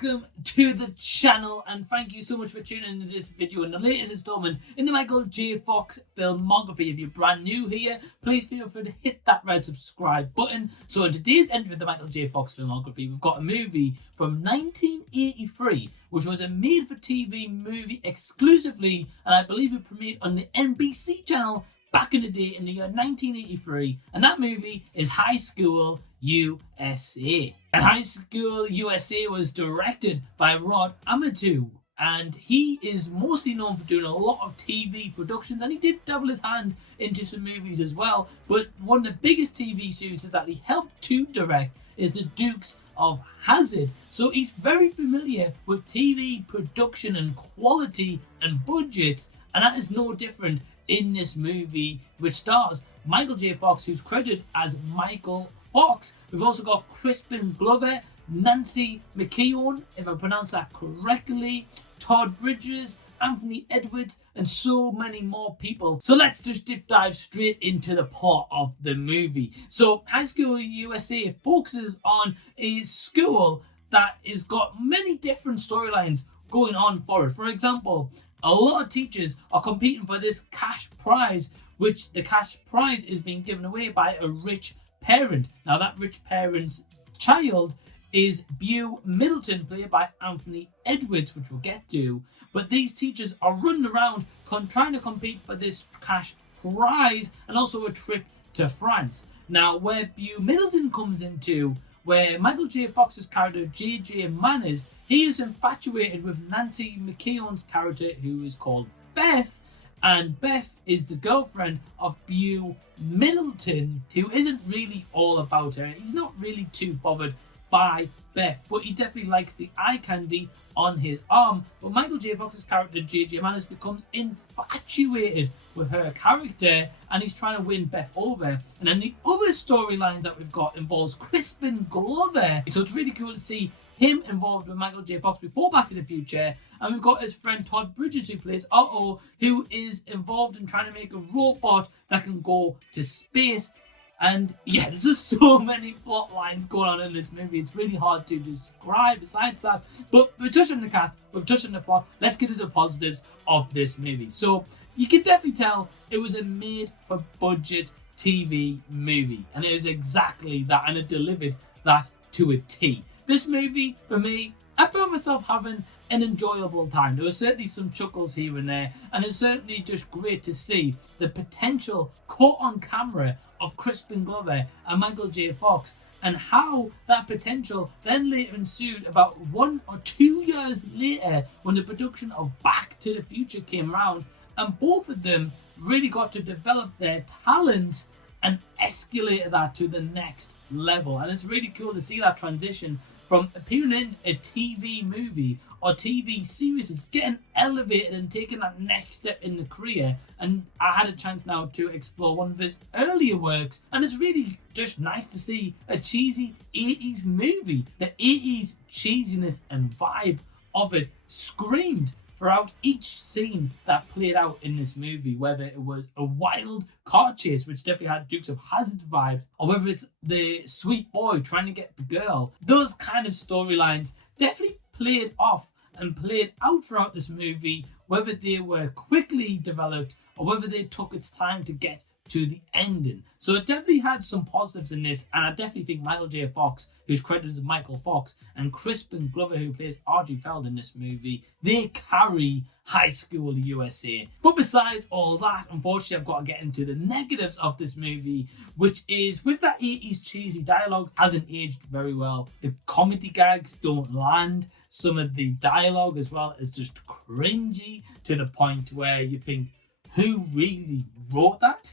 welcome to the channel, and thank you so much for tuning into this video in the latest installment in the Michael J. Fox filmography. If you're brand new here, please feel free to hit that red subscribe button. So in today's entry of the Michael J. Fox filmography, we've got a movie from 1983, which was a made-for-TV movie exclusively, and I believe it premiered on the NBC channel back in the day in the year 1983, and that movie is High School U.S.A. And High School U.S.A. was directed by Rod Amatou, and he is mostly known for doing a lot of TV productions, and he did double his hand into some movies as well. But one of the biggest TV series that he helped to direct is The Dukes of Hazzard. So he's very familiar with TV production and quality and budgets, and that is no different in this movie, which stars Michael J. Fox, who's credited as Michael Fox. We've also got Crispin Glover, Nancy McKeon, if I pronounce that correctly, Todd Bridges, Anthony Edwards, and so many more people. So let's just dive straight into the plot of the movie. So High School USA focuses on a school that has got many different storylines going on for it. For example, a lot of teachers are competing for this cash prize, which the cash prize is being given away by a rich parent. Now that rich parent's child is Bew Middleton, played by Anthony Edwards, which we'll get to. But these teachers are running around trying to compete for this cash prize and also a trip to France. Now where Bew Middleton comes into, where Michael J. Fox's character J.J. Manners, he is infatuated with Nancy McKeon's character, who is called Beth, and Beth is the girlfriend of Bew Middleton, who isn't really all about her. He's not really too bothered by Beth, but he definitely likes the eye candy on his arm. But Michael J. Fox's character J.J. Manners becomes infatuated with her character, and he's trying to win Beth over. And then the other storylines that we've got involves Crispin Glover, so it's really cool to see him involved with Michael J. Fox before Back to the Future. And we've got his friend Todd Bridges, who plays Otto, who is involved in trying to make a robot that can go to space. And yeah, there's just so many plot lines going on in this movie. It's really hard to describe besides that. But we've touched on the cast, we've touched on the plot. Let's get to the positives of this movie. So you can definitely tell it was a made-for-budget TV movie. And it is exactly that, and it delivered that to a T. This movie, for me, I found myself having an enjoyable time. There were certainly some chuckles here and there, and it's certainly just great to see the potential caught on camera of Crispin Glover and Michael J. Fox, and how that potential then later ensued about 1 or 2 years later when the production of Back to the Future came around, and both of them really got to develop their talents and escalated that to the next level. And it's really cool to see that transition from appearing in a TV movie or TV series. It's getting elevated and taking that next step in the career. And I had a chance now to explore one of his earlier works, and it's really just nice to see a cheesy 80s movie. The 80s cheesiness and vibe of it screamed throughout each scene that played out in this movie, whether it was a wild car chase, which definitely had Dukes of Hazzard vibes, or whether it's the sweet boy trying to get the girl. Those kind of storylines definitely played off and played out throughout this movie, whether they were quickly developed or whether they took its time to get to the ending. So it definitely had some positives in this, and I definitely think Michael J. Fox, who's credited as Michael Fox, and Crispin Glover, who plays Archie Feld in this movie, they carry High School USA. But besides all that, unfortunately, I've got to get into the negatives of this movie, which is with that 80s cheesy dialogue, hasn't aged very well. The comedy gags don't land. Some of the dialogue as well is just cringy to the point where you think, who really wrote that?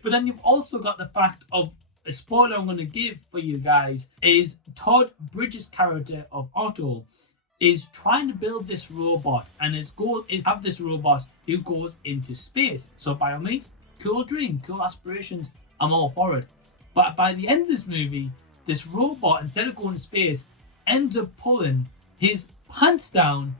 But then you've also got the fact of, a spoiler I'm going to give for you guys, is Todd Bridges' character of Otto is trying to build this robot, and his goal is to have this robot who goes into space. So by all means, cool dream, cool aspirations, I'm all for it. But by the end of this movie, this robot, instead of going to space, ends up pulling his pants down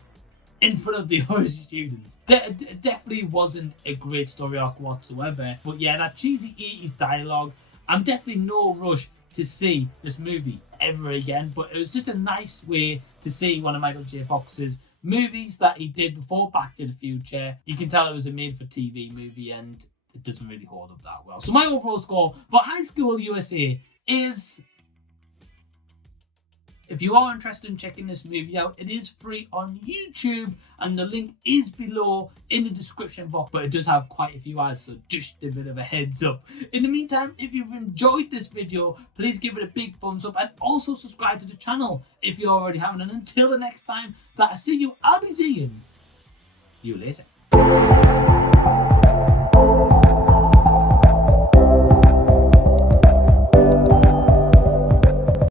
in front of the other students. It definitely wasn't a great story arc whatsoever. But yeah, that cheesy 80s dialogue, I'm definitely no rush to see this movie ever again, but it was just a nice way to see one of Michael J. Fox's movies that he did before Back to the Future. You can tell it was a made-for-TV movie, and it doesn't really hold up that well. So my overall score for High School USA is... If you are interested in checking this movie out, it is free on YouTube, and the link is below in the description box, but it does have quite a few ads, so just a bit of a heads up. In the meantime, if you've enjoyed this video, please give it a big thumbs up, and also subscribe to the channel if you already haven't. And until the next time that I see you, I'll be seeing you later.